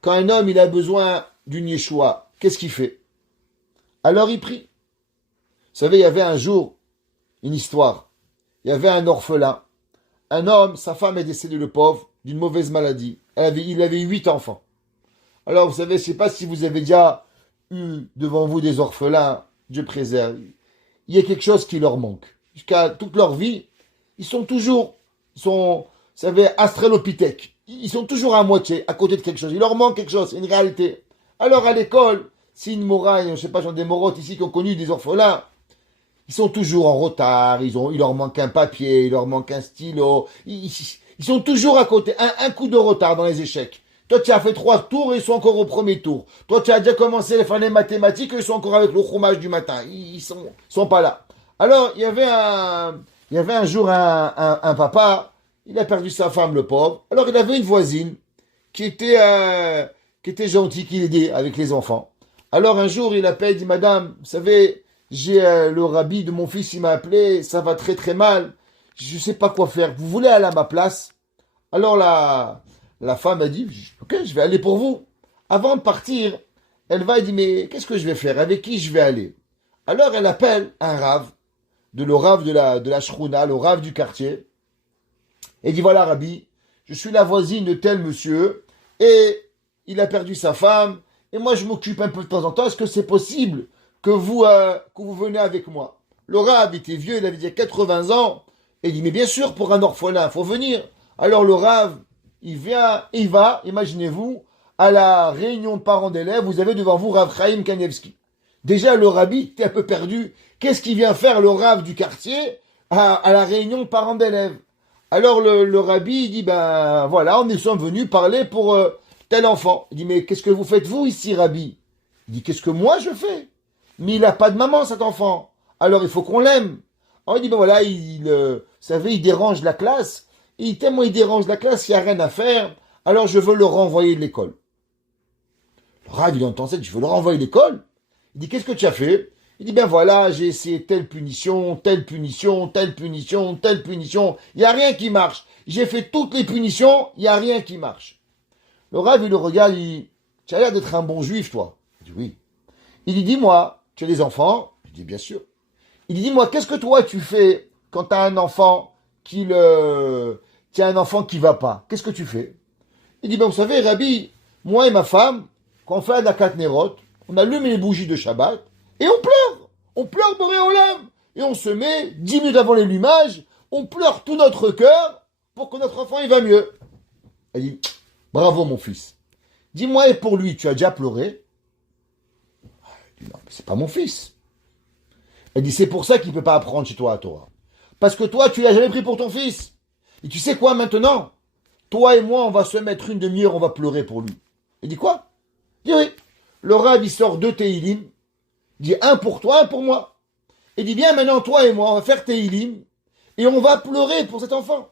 quand un homme il a besoin d'une Yeshua, qu'est-ce qu'il fait? Alors il prie. Vous savez, il y avait un jour une histoire. Il y avait un orphelin. Un homme, sa femme est décédée, le pauvre, d'une mauvaise maladie. Il avait 8 enfants. Alors, vous savez, je ne sais pas si vous avez déjà eu devant vous des orphelins, Dieu préserve. Il y a quelque chose qui leur manque. Jusqu'à toute leur vie, vous savez, astralopithèques. Ils sont toujours à moitié, à côté de quelque chose. Il leur manque quelque chose, c'est une réalité. Alors, à l'école, si une moraille, je ne sais pas, j'en ai des morottes ici qui ont connu des orphelins, ils sont toujours en retard, il leur manque un papier, il leur manque un stylo. Ils sont toujours à côté, un coup de retard dans les échecs. Toi, tu as fait 3 tours et ils sont encore au premier tour. Toi, tu as déjà commencé à faire les mathématiques et ils sont encore avec le fromage du matin. Ils sont pas là. Alors, il y avait un jour un papa, il a perdu sa femme, le pauvre. Alors, il avait une voisine qui était gentille, qui l'aidait avec les enfants. Alors, un jour, il appelle, il dit, Madame, vous savez, j'ai le rabbi de mon fils, il m'a appelé, ça va très très mal, je sais pas quoi faire, vous voulez aller à ma place? Alors la femme a dit, ok, je vais aller pour vous. Avant de partir, elle va et dit, mais qu'est-ce que je vais faire? Avec qui je vais aller? Alors elle appelle un rave, le rave de la shruna, le rave du quartier, et dit, voilà rabbi, je suis la voisine de tel monsieur, et il a perdu sa femme, et moi je m'occupe un peu de temps en temps, est-ce que c'est possible que vous venez avec moi? Le rave était vieux, il avait déjà 80 ans, et il dit, mais bien sûr, pour un orphelin, il faut venir. Alors le rave, il va, imaginez-vous, à la réunion de parents d'élèves, vous avez devant vous Rav Chaim Kanievski. Déjà, le rabbi était un peu perdu. Qu'est-ce qu'il vient faire le rave du quartier à la réunion de parents d'élèves? Alors le rabbi, il dit, ben voilà, on est sommes venus parler pour tel enfant. Il dit, mais qu'est-ce que vous faites vous ici, rabbi? Il dit, qu'est-ce que moi je fais? Mais il n'a pas de maman, cet enfant. Alors il faut qu'on l'aime. Alors il dit, ben voilà, vous savez, il dérange la classe. Et tellement il dérange la classe, il n'y a rien à faire. Alors je veux le renvoyer de l'école. Le rave, il entend ça, je veux le renvoyer de l'école. Il dit, qu'est-ce que tu as fait? Il dit, ben voilà, j'ai essayé telle punition, telle punition, telle punition, telle punition. Il n'y a rien qui marche. J'ai fait toutes les punitions, il n'y a rien qui marche. Le rave, il le regarde, il dit, tu as l'air d'être un bon juif, toi. Il dit, oui. Il dit, dis-moi, tu as des enfants? Je dis, bien sûr. Il dit, dis-moi, qu'est-ce que toi tu fais quand tu as un enfant qui va pas? Qu'est-ce que tu fais? Il dit, ben vous savez, Rabbi, moi et ma femme, quand on fait la Katnerot, on allume les bougies de Shabbat et on pleure. On pleure Boré Olam. Et on se met, 10 minutes avant l'allumage, on pleure tout notre cœur pour que notre enfant il va mieux. Elle dit, bravo mon fils. Dis-moi, et pour lui, tu as déjà pleuré? Il dit, non, mais c'est pas mon fils. Elle dit, c'est pour ça qu'il ne peut pas apprendre chez toi à Torah. Parce que toi, tu l'as jamais pris pour ton fils. Et tu sais quoi maintenant? Toi et moi, on va se mettre une demi-heure, on va pleurer pour lui. Il dit quoi? Il dit oui. Le rave, il sort 2 Teilim. Il dit un pour toi, un pour moi. Il dit bien maintenant, toi et moi, on va faire Teilim. Et on va pleurer pour cet enfant.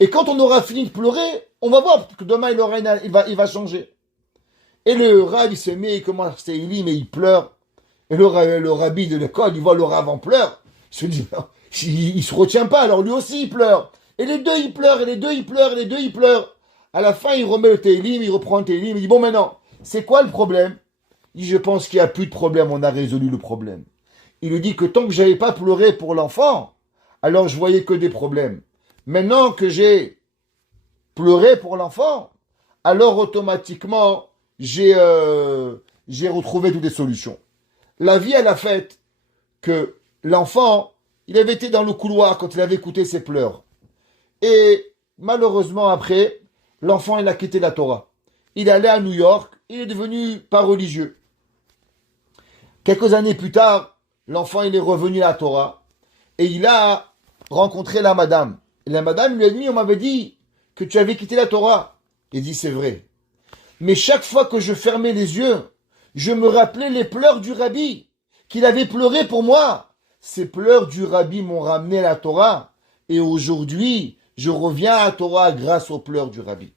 Et quand on aura fini de pleurer, on va voir que demain, il va changer. Et le rave, il se met, il commence Teilim et il pleure. Et le rabbi de l'école, il voit le rave en pleurs. Il se dit, il se retient pas, alors lui aussi il pleure. Et les deux ils pleurent, et les deux ils pleurent, et les deux ils pleurent. À la fin, il remet le Teilim, il reprend le Teilim, il dit, bon maintenant, c'est quoi le problème? Il dit, je pense qu'il n'y a plus de problème, on a résolu le problème. Il lui dit que tant que j'avais pas pleuré pour l'enfant, alors je voyais que des problèmes. Maintenant que j'ai pleuré pour l'enfant, alors automatiquement, j'ai retrouvé toutes les solutions. La vie, elle a fait que l'enfant, il avait été dans le couloir quand il avait écouté ses pleurs. Et malheureusement, après, l'enfant, il a quitté la Torah. Il est allé à New York, il est devenu pas religieux. Quelques années plus tard, l'enfant, il est revenu à la Torah et il a rencontré la madame. Et la madame lui a dit, on m'avait dit que tu avais quitté la Torah. Il dit, c'est vrai. Mais chaque fois que je fermais les yeux, je me rappelais les pleurs du rabbi, qu'il avait pleuré pour moi. Ces pleurs du rabbi m'ont ramené à la Torah. Et aujourd'hui, je reviens à la Torah grâce aux pleurs du rabbi.